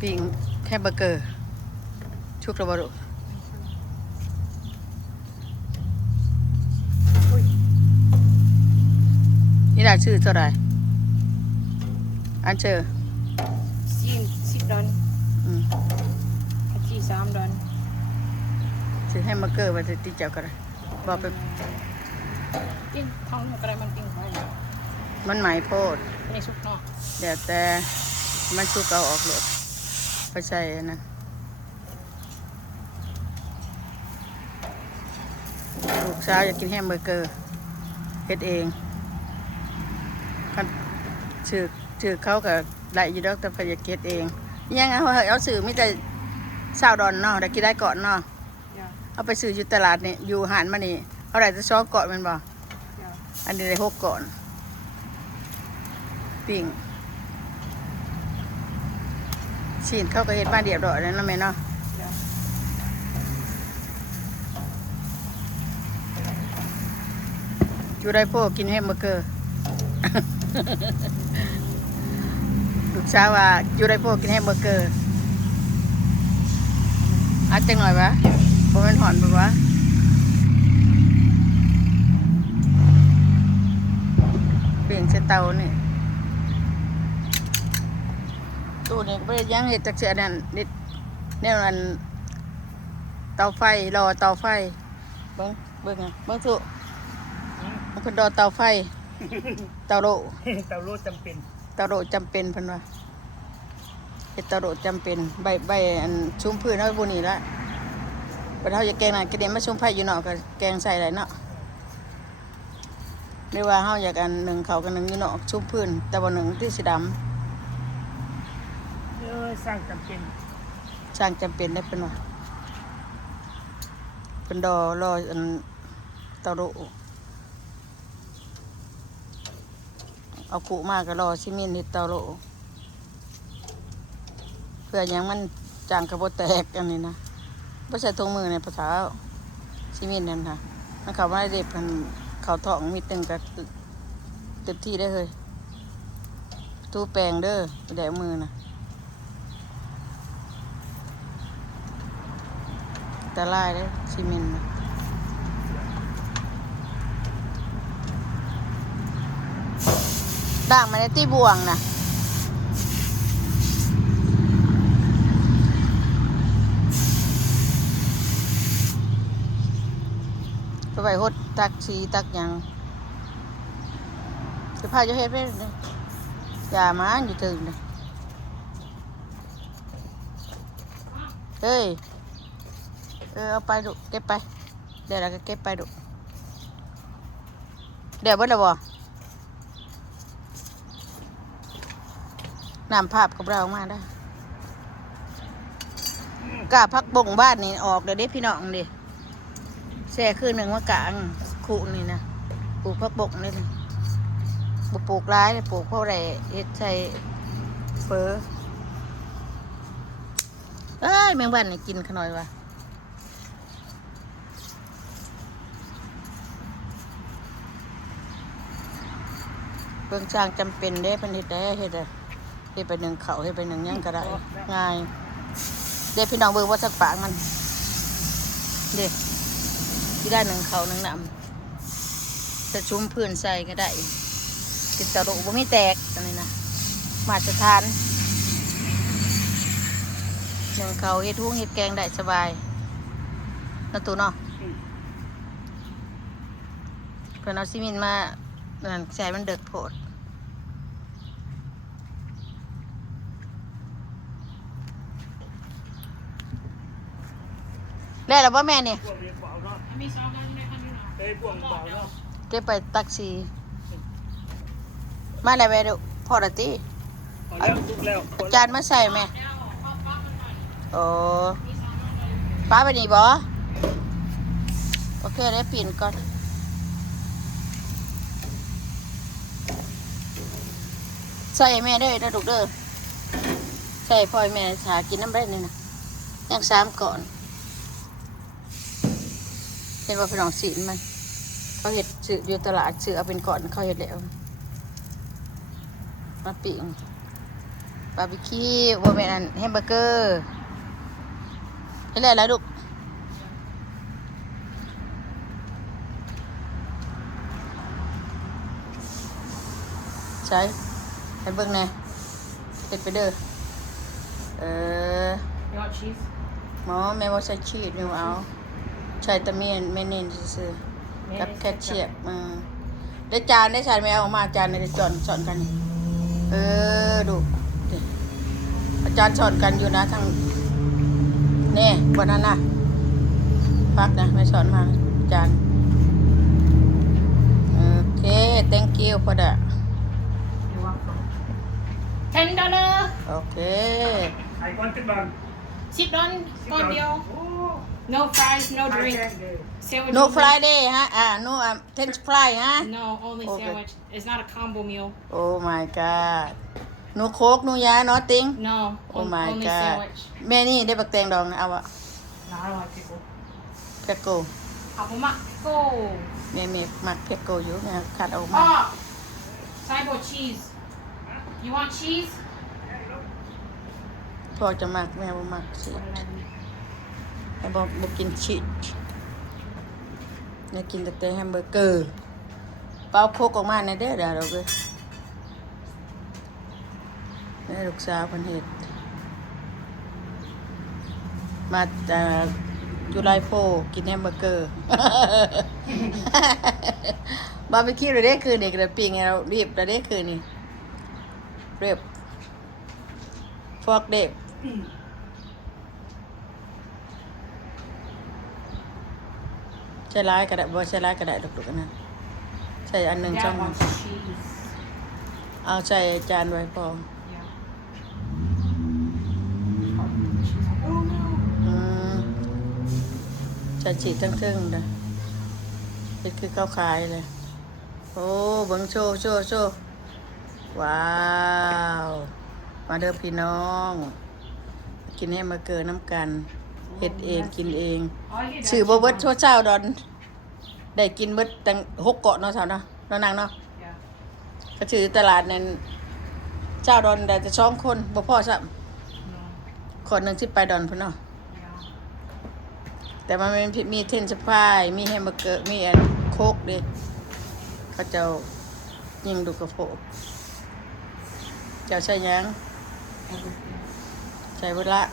ปิ้งแฮมเบอร์เกอร์ชุกระบดุนี่ได้ชื่อเท่าไหร่อันเชื่อ10 ดอนที่3 ดอนชื่อแฮมเบอร์เกอร์ไปติดเจ้ากันบอกไปปิ้งท้องอะไรมันปิ้งไปมันหมายโพดในซุปเนาะเดี๋ยวแต่มันชุกเอาออกหลดไปใส่นะลูกสาวอยากกินแฮมเบอร์เกอร์เฮ็ดเองชื่อเขากับได้อยู่ดอกแต่พยาเกตเองยังเอาสื่อไม่แต่20 ดอนเนาะได้กินได้ก่อนเนาะเอาไปซื้ออยู่ตลาดนี่อยู่หานมานี่เอาได้จะ2 ก่อนมันบ่อันนี้ได้6 ก่อนปิ้งชีนเขาก็เฮ็ดบ้านเดียบดอกแล้วนะแม่เนาะอยู่ได้พวกกินแฮมเบอร์เกอร์ลูกสาวว่าอยู่ได้พวกกินแฮมเบอร์เกอร์อัดจังหน่อยวะบ่แม่นหอนบ่วะเปลี่ยนใส่เตานี่ตู้นี่บ่ได้ยังเฮ็ดจักเทื่อนั่นนิดแนวนั้นเตาไฟรอเตาไฟเบิ่งอ่ะเบิ่งสุมันคือรอเตาไฟเตาโลเตาโลจำเป็นเตาโลจำเป็นเพิ่นว่าเฮ็ดเตาโลจำเป็นใบอันชุ่มพื้นเฮาบ่นี่ละบ่เฮาจะแกงน่ะกระเด็นมาชุ่มไผอยู่เนาะก็แกงใส่ได้เนาะหรือว่าเฮาอยากอัน1ข้าวกับ1อยู่เนาะชุ่มพื้นแต่บ่1ที่สิดำสร้างจำเป็นสร้างจำเป็นได้เพิ่นว่าเพิ่นรออันเตาโลเอาขุมากก็รอซีเมนต์เฮ็ดเตาโลเพื่อยังมันจางกระโบแตกอันนี้นะบ่ใส่ถุงมือในภาษาซีเมนต์นั่นค่ะมันเข้ามาได้เด็บมันเข้าท้องมีตึงก็เต็มที่ได้เลยตู้แปลงเด้อแดกมือนะตะลายเด้อซีเมนต์นะด่างมาในที่บ่วงนะก็ไปหดตักชีตักยังจะพาจะเฮ็ดไปเลยอย่ามาอยู่ถึงเลยเฮ้ยเอาไปดูเก็บไปเดี๋ยวเราก็เก็บไปดูเดี๋ยวเบิดแล้วบ่นำภาพกับเรามาได้กาพักบ่งบ้านนี่ออกเดี๋ยวเด็พี่น้องดิแช่คืนหนึ่งมะกางขู่นี่นะปลูกพักบ่งนี่ปลูกร้ายปลูกเพราะอะไรเฮ็ดใส่เฟอเอ้ยแมงวันนี่กินขน่อยวะเบิ่งจ้างจำเป็นเด้เป็นเฮ็ดได้เฮ็ดอะให้ไป1เขาให้ไป1ย่างก็ได้ง่ายเด็กพี่น้องเบิ่งว่าสักปากมันเด็กที่ได้1เขา1น้ำจะชุ่มพื้นใส่ก็ได้ติดตะลุบ่มีแตกอันนี้นะมาตรฐาน1เขาเฮ็ดหุ้งเฮ็ดแกงได้สบายนั่นตัวเนาะเพิ่นเอาซีเมนต์มานั่นใส่มันเดึกโพดได้แล้วป่ะแม่เนี่ยเก็บไปตักซีมาแล้วแม่ดูพอละตีจานมาใส่แม่โอ้ป้าไปนี่บ่โอเคได้ปีนก่อนใส่แม่ได้นะลูกเด้อใส่พ่อแม่หากินน้ำได้นี่นะยัง3 ก่อนเห็นว่าเป็นของศีลมันเขาเห็ดซื้ออยู่ตลาดซื้อเอาเป็นก่อนเขาเห็ดแล้วมาปิ้ง บาร์บีคิวบ่แม่นอันแฮมเบอร์เกอร์เฮ็ดอะไรลูกใช่ให้เบิ่งแหน่เฮ็ดไปเด้อYou want cheese? หมอแม่บ่ใส่ชีสแม่บ่เอาใส่แต่เมนซื่อๆกับแคชเชียร์ได้จานได้ใส่แม่เอาออกมาจานได้สอนกันนี่ดูดิอาจารย์สอนกันอยู่นะทางนี่บนนั้นนะพักนะไม่สอนมาอาจารย์โอเค thank you for that You're welcome. $10. โอเค ไอ้ก้อนขึ้นบาง Sit down, สิบ con ดอล meal. โอ้ No fries, no ไอ้ drink. แค่เด้อ Sandwich. no only. Friday ฮะno French fry ฮะ No, only Okay. sandwich. It's not a combo meal. oh my god no coke no ยา nothing No, oh my only god sandwich. แม่นี่ได้บักแตงดองเอาอะ No, I don't like pickle. เพโก Apple mac go. แม่มักเพโกอยู่เนี่ยขาดเอามา Oh, sideboard cheese. You want cheese? พ่อจะมักแม่บ่มักสิ What did I do? แม่บ่กินชีสแม่กินแต่แฮมเบอร์เกอร์เป่าโคกออกมาในเด้อเดี๋ยวเราเลยแม่ลูกสาวเพิ่นเฮ็ดมาจุฬาโพกินแฮมเบอร์เกอร์ บาร์บีคิวเลยเด้คืนนี่กระปิ้งให้เรารีบเลยเด้คืนนี่เรียบฟอกเด็บใช้ร้ายก็ได้บ่ใช้ร้ายก็ได้ลูกๆอันนั้นใส่อันหนึ่งช่อง Dad wants cheese. เอาใส่จานไว้พอ Yeah. Oh no. อืมใส่ฉีดทั้งครึ่งเลยเป็นคือข้าวขายเลยโอ้เบิ่งโชว์ว้าวมาเด้อพี่น้องกินให้มาเกินน้ำกันเฮ็ดเองกินเอง Oh, I did สื่อ that บ่เบิด cheese ชั่วเช้าดอนได้กินเบิดตั้ง6 เกาะเนาะสาวเนาะเนาะนางเนาะ Yeah. ก็ถือตลาดนั้นเจ้าดอนได้แต่2 คนบ่พอซ้ำ No. คนหนึงสิไปดอนพุ่นเนาะ Yeah. แต่มันมีเทนสปายมีแฮมเบอร์เกอร์มีอันโคกเด้เขาเจ้ายิงดูกระโปงเจ้าใส่หยัง Everything. ใส่เบิดละ Yeah.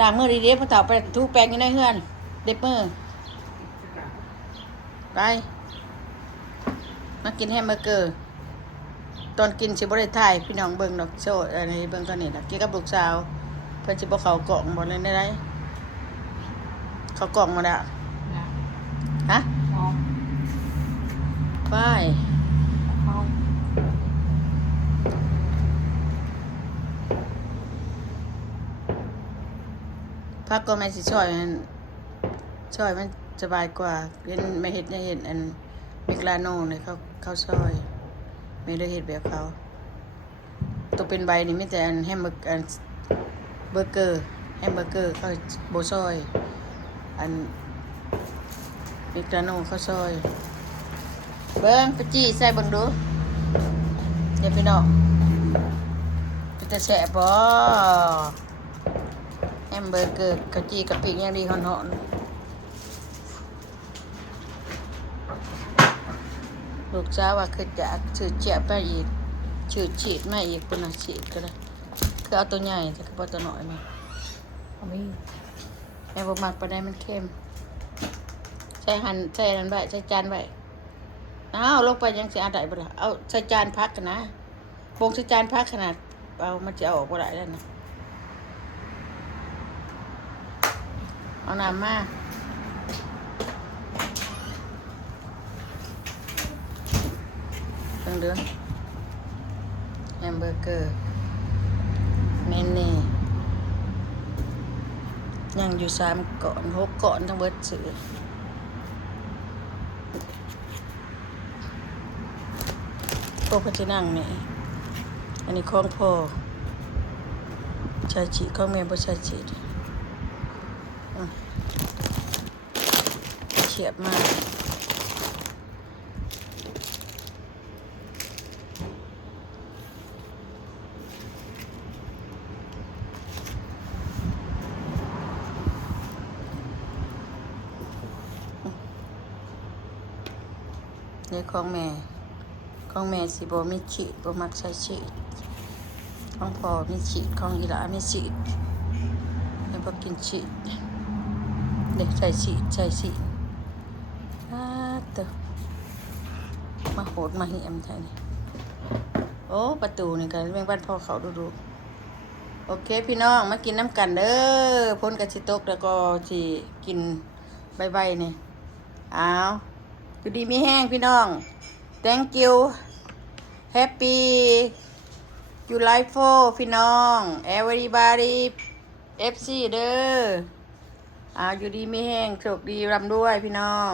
ต่างมือดีๆพอเฒ่าไปทูแปลงอยู่ในเฮือนเด็บมือไปมากินแฮมเบอร์เกอร์ตอนกินสิบ่ได้ถ่ายพี่น้องเบิ่งดอกโซ่อันนี้เบิ่งตอนนี้ล่ะกินกับลูกสาวเพิ่นสิบ่เข้ากล่องบ่เลยได้เข้ากล่องมาแล้ว Yeah. ฮะ Well, ไป I'll พักก็ไม่สิช่วยมันสบายกว่าเห็นไม่เห็นอันมิกลาโน่เนี่ยเขาซอยไม่ได้เห็ดแบบเขาตัวเป็นใบนี่มีแต่อันแฮมเบอร์อันเบอร์เกอร์แฮมเบอร์เกอร์เขาโบซอยอันมิกลาโน่เขาซอยเบิ้งไปจี้ใส่เบิ้งดูเดี๋ยวพี่น้องจะแสบบ่แฮมเบอร์เกอร์กะจีกะปิอย่างดีหอนๆลูกสาวว่าคือจะซื้อเจี๊ยบมาอีกชื่อฉีดมาอีกเป็นอาฉีดก็ได้คือเอาตัวใหญ่แต่ก็บ่ตัวน้อยมา I mean, แม่บ่มักปานใดมันเค็มใส่หั่นใส่นั่นไว้ใส่จานไว้อ้าวลงไปยังสิเอาได้บ่ล่ะเอาใส่จานพักกันนะโปงใส่จานพักขนาดเอามันจะเอาออกบ่ได้แล้วนะเอาน้ำมาเดือแฮมเบอร์เกอร์เมนี่ยังอยู่3 ก่อน6 ก่อนทั้งเบิดซื้อพวกพจะนั่งนี่อันนี้ของพ่อชาจิของแม่บ่ชาจิ เฉียบมากนี่ของแม่สิบ่มีฉีดบ่มักใส่ฉีดของพ่อมีฉีดของอีหลามีฉีดให้บ่กินฉีดเด็กใส่ฉีดตัวมาโหดมาเหี่ยมใช่นี่โอ้ประตูนี่กันแม่งบ้านพ่อเขาดูโอเคพี่น้องมากินน้ำกันเด้อพ้นกระชิตกแล้วก็สิกินใบนี่อ้าวอยู่ดีมีแห้งพี่น้อง thank you happy July 4พี่น้อง everybody FC เด้ออ้าวอยู่ดีมีแห้งโชคดีร่ำรวยพี่น้อง